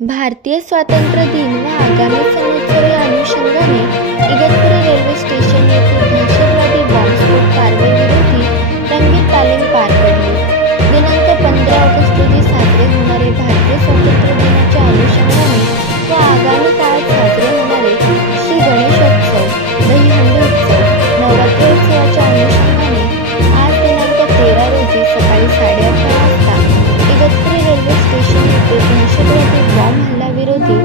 भारतीय स्वातंत्र्य दिन व आगामी सण या अनुषंगाने इगतपुरी रेल्वे स्टेशन येथे दहशतवादी बॉम्बस्फोट कारवाईविरोधी रंगीत तालीम पार पडली. दिनांक 15 ऑगस्ट रोजी साजरे होणारे भारतीय स्वातंत्र्य दिनाच्या अनुषंगाने व आगामी काळात साजरे होणारे श्री गणेशोत्सव, दहीहंडी उत्सव, नवरात्रोत्सवाच्या अनुषंगाने आज दिनांक 13 रोजी सकाळी 11:30 वाजता इगतपुरी रेल्वे स्टेशन येथे दहशतवादी बॉम्ब हल्ल्याविरोधी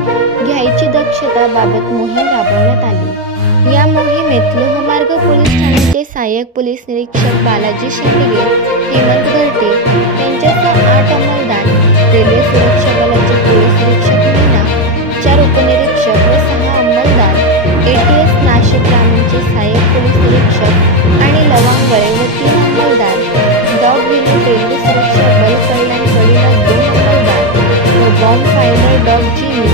घ्यायची दक्षता बाबत मोहीम राबवण्यात आली. या मोहिमेत लोहमार्ग पोलीस ठाण्याचे सहाय्यक पोलीस निरीक्षक बालाजी शेंडगे, हेमंत घरटे यांच्यासह 8 अंमलदार, रेल्वे सुरक्षा दलाचे पोलीस निरीक्षक मीना, 4 उपनिरीक्षक व 6 अंमलदार, ATS नाशिक ग्रामीणचे सहाय्यक पोलीस निरीक्षक आणि लवांगळे व 3 अंमलदार, डॉग युनिट रेल्वे सुरक्षा बल कल्याण कडीला 2 अंमलदार व bomb finder dog Jimmy,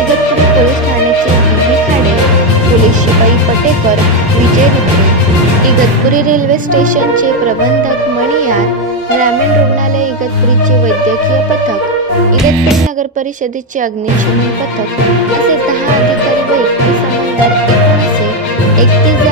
Igatpuri police ठाण्याचे BB खाडे, पोलीस शिपाई पटेकर, विजय रुपे, इगतपुरी रेल्वे स्टेशनचे प्रबंधक मणियार, ग्रामीण रुग्णालय इगतपुरीचे वैद्यकीय पथक, इगतपुरी नगर परिषदेचे अग्निशमन पथक असे 10 अधिकारी व 31 अंमलदार एकूण असे 31